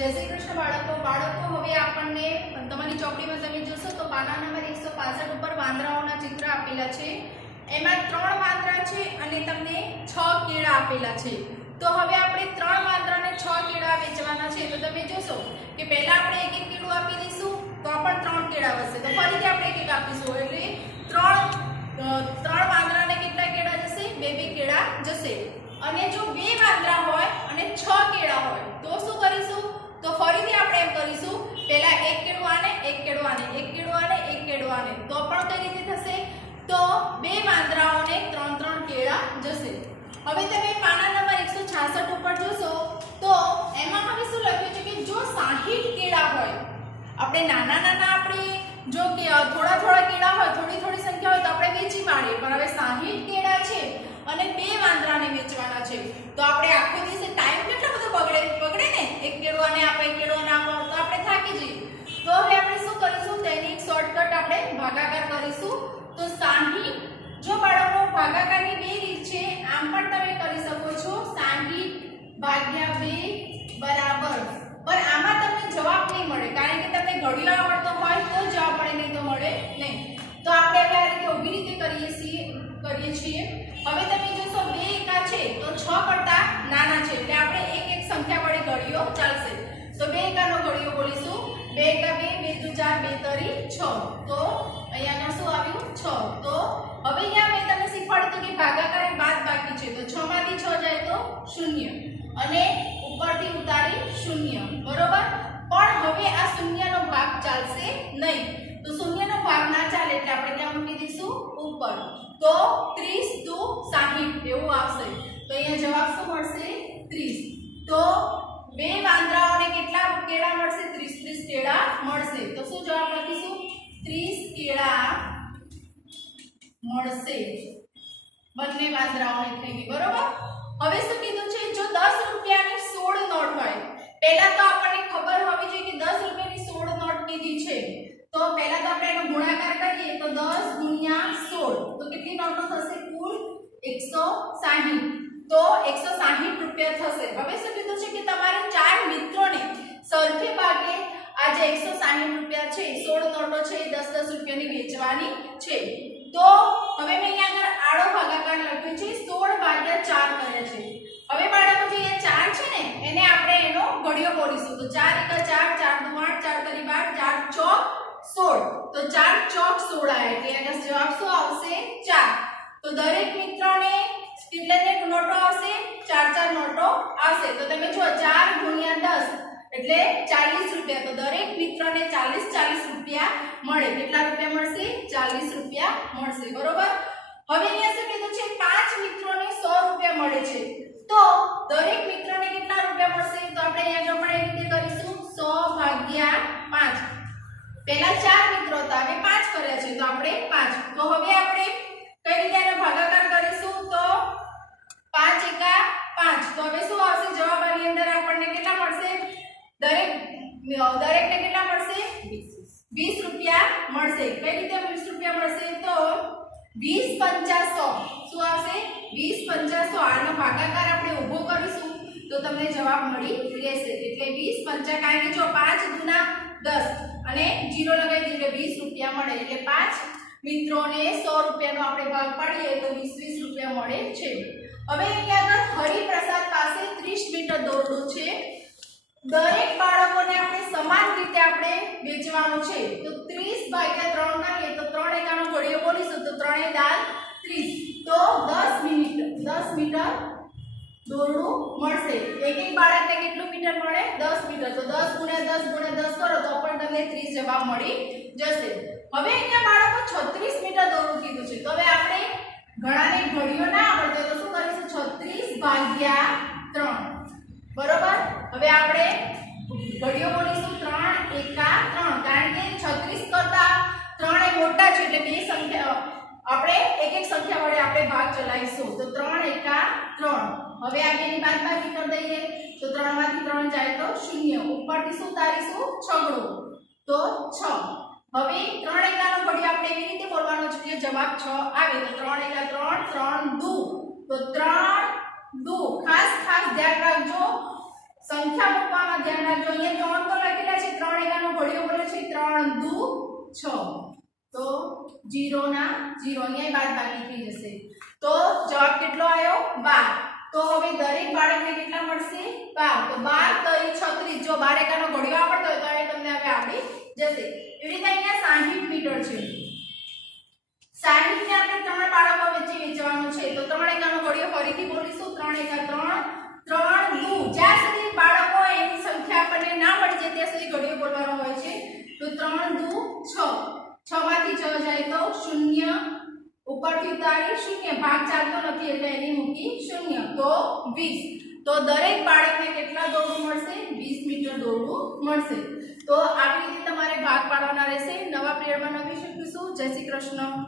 जय श्री कृष्ण बाळको हवे आपणे तमारी ચોપડીમાં તમે જોશો તો પાના નંબર 165 ઉપર વાંદરાઓના ચિત્ર આપેલા છે। એમાં 3 વાંદરા છે અને તમને 6 કેળા આપેલા છે। તો હવે આપણે 3 વાંદરાને 6 કેળા વેચવાના છે। તો તમે જોશો કે પહેલા આપણે એક એક કેળું આપી દઈશું તો પણ 3 કેળા વધશે। તો ફરીથી આપણે એક એક આપીશું એટલે 3 વાંદરાને કેટલા કેળા જશે? 2 કેળા જશે। અને જો 2 વાંદરા હોય અને 6 કેળા હોય તો શું કરીશું? तो फरीथी આપણે એમ કરીશું પહેલા એક કેળું આને એક કેળું આને એક કેળું આને એક કેળું આને તો પણ કઈ રીતે થશે? તો બે વાંદરાઓને 3 કેળા જશે। હવે તમે પાના નંબર 166 ઉપર જોશો તો એમાં હવે શું લખ્યું છે કે જો 60 કેળા હોય આપણે નાના નાના આપણે જો કે થોડા થોડા કેળા હોય થોડી થોડી સંખ્યા હોય તો આપણે વેચી પાડીએ પણ હવે 60 કેળા છે અને બે વાંદરાને વેચવાના છે તો આપણે આખો દિવસ ટાઈમ કેટલો બધો બગડે ને એક કેળું આને આપે એક કેળું આને આપો તો આપણે થાકી જઈએ। તો હવે આપણે શું કરીશું તેની એક શોર્ટકટ આપણે ભાગાકાર કરીશું। તો 60 જો બાળકો ભાગાકારની બે રીત છે આમ પણ તમે કરી શકો છો 60 ભાગ્યા 2 બરાબર પણ આમાં તમને જવાબ નહીં મળે કારણ કે તમને ઘડિયો આવડતો હોય તો જવાબ મળે નહીં તો મળે નહીં। તો આપણે હવે આ રીતે ઊભી રીતે કરીએ છીએ। હવે તમે જોશો 2 એકા છે તો 6 કરતા નાના છે એટલે આપણે એક એક સંખ્યા વડે ઘડિયો ચાલશે। તો 2 એકાનો ઘડિયો બોલીશું 2 એકા 2 2 દુ 4 2 તરી 6 તો અહીંયા આગળ શું આવ્યું 6। તો હવે અહીંયા મેં તમને શીખવાડ્યું હતું કે ભાગાકાર એ બાદબાકી છે તો 6 માંથી 6 જાય તો 0 અને ઉપરથી ઉતારી 0 બરોબર। પણ હવે આ 0 નો ભાગ ચાલશે નહીં तो 0 નો ભાગ ના ચાલે એટલે આપણે ક્યાં મૂકી દઈશું ઉપર। तो 30 દુ 60 એવું આવશે તો અહીંયા જવાબ શું મળશે 30। તો બે વાંદરાઓને કેટલા કેળા મળશે? 30 કેળા મળશે। તો શું જવાબ લખીશું 30 કેળા મળશે બંને વાંદરાઓને થઈ ગઈ બરોબર। હવે શું કીધું છે જો 10 રૂપિયાની 16 નોટ હોય પહેલા તો આપણને ખબર હોવી જોઈએ કે 10 રૂપિયાની 16 નોટ કીધી છે तो पहला तो આપણે એનો ગુણાકાર કરીએ તો 10 * 16 तो કેટલી નોટો થશે કુલ 160 तो 160 રૂપિયા થશે। હવે શું કીધું છે કે તમારે ચાર મિત્રોને સરખે ભાગે આ જે 160 રૂપિયા છે 16 નોટો છે એ 10 રૂપિયાની વેચવાની છે। તો હવે મેં અહીંયા આગળ આડો ભાગાકાર લખ્યો છે 16 ભાગ્યા 4 કર્યા છે। હવે બાળકો જે એ 4 છે ને એને આપણે એનો ઘડિયો બોલીશું તો 4 એકા 4 4 દુ 8 4 તરી 12 4 ચોક 16 तो 4 ચોક 16 आए એટલે એનો જવાબ શું આવશે 4। તો દરેક મિત્રને કેટલાને નોટો આવશે 4 નોટો આવશે। તો તમે જો 4 * 10 એટલે 40 રૂપિયા તો દરેક મિત્રને 40 રૂપિયા મળે। કેટલા રૂપિયા મળશે 40 રૂપિયા મળશે બરોબર। હવે અહીંયા શું કીધું છે 5 મિત્રોને 100 રૂપિયા મળે છે તો દરેક મિત્રને કેટલા રૂપિયા મળશે? તો આપણે અહીંયા આપણે એ રીતે કરીશું 100 ભાગ્યા 5 પહેલા 4 મિત્રો હતા હવે 5 કર્યા છે તો આપણે 5 તો હવે આપણે કઈ રીતે આનો ભાગાકાર કરીશું તો 5 એકા 5 તો હવે શું આવશે જવાબ આની અંદર આપણને કેટલા મળશે? દરેકને કેટલા મળશે 20 રૂપિયા મળશે। કઈ રીતે 20 રૂપિયા મળશે? તો 20 * 50 100 શું આવશે 20 * 50 100 આનો ભાગાકાર આપણે ઊભો કરીશું તો તમને જવાબ મળી રહેશે। એટલે 20 * 50 કારણ કે જો 5 દુના 10 અને 0 લગાવી દીધું એટલે 20 રૂપિયા મળે એટલે 5 મિત્રોને 100 રૂપિયાનો આપણે ભાગ પાડીએ તો 20 રૂપિયા મળે છે। હવે અહીંયા આગળ હરિપ્રસાદ પાસે 30 મીટર દોરડું છે દરેક બાળકોને આપણે સમાન રીતે આપણે વેચવાનું છે તો 30 ભાગ્યા 3 કરીએ તો 3 એકાનો ઘડિયો બોલીશું તો 3 * 30 તો 10 મીટર દોરડું મળશે। એક એક બાળકને કેટલું મીટર મળે 10 મીટર તો 10 * 10 * 10 કરો તો પણ તમને 30 જવાબ મળી જશે। હવે અહીંયા બાળકો 36 મીટર દોરડું કીધું છે તો હવે આપણે ઘણાને ઘડિયો ના આવડતો તો શું કરીશું 36 ભાગ્યા 3 બરોબર। હવે આપણે ઘડિયો બોલીશું 3 એકા 3 કારણ કે 36 કરતા 3 એ મોટા છે એટલે બે સંખ્યા આપણે એક એક સંખ્યા વડે આપણે ભાગ ચલાવીશું તો 3 એકા 3 હવે આ બેની બાદબાકી કરી દઈએ તો 3 માંથી 3 જાય તો 0 ઉપરથી શું ઉતારીશું છગડો તો 6। હવે 3 એકાનો ઘડિયો આપણે એવી રીતે બોલવાનો છે કે જવાબ 6 આવે તો 3 એકા 3 3 દુ તો 3 દુ ખાસ ધ્યાન રાખજો સંખ્યા મૂકવામાં ધ્યાન રાખજો અહીંયા 3 તો લખેલા છે 3 એકાનો ઘડિયો બોલે છે 3 દુ 6 તો 0 ના 0 અહીંયા બાદ બાકી થઈ જશે તો જવાબ કેટલો આવ્યો 12 તો હવે દરેક બાળકને કેટલા મળશે 12 તો 12 તરી 36 જો 12 એકાનો ઘડિયો આવડતો હોય તો એ તમને હવે આવડી જશે એવી રીતે અહીંયા 60 મીટર છે 60 ને આપણે ત્રણ બાળકો વચ્ચે વેચવાનું છે તો 3 એકાનો ઘડિયો ફરીથી બોલીશું 3 એકા 3 3 દુ જ્યાં સુધી બાળકો એની સંખ્યા આપણને ના મળી જાય ત્યાં સુધી ઘડિયો બોલવાનો હોય છે તો 3 દુ 6 6 માંથી 6 જાય તો 0 ઉપરથી ઉતારી 0 ભાગ ચાલતો નથી એટલે એની મૂકી 0 તો 20 તો દરેક બાળકને કેટલા દોરડું મળશે 20 મીટર દોરડું મળશે તો આવી રીતે તમારે ભાગ પાડવાના રહેશે નવા પીરિયડમાં નવી શીખીશું જય શ્રી કૃષ્ણ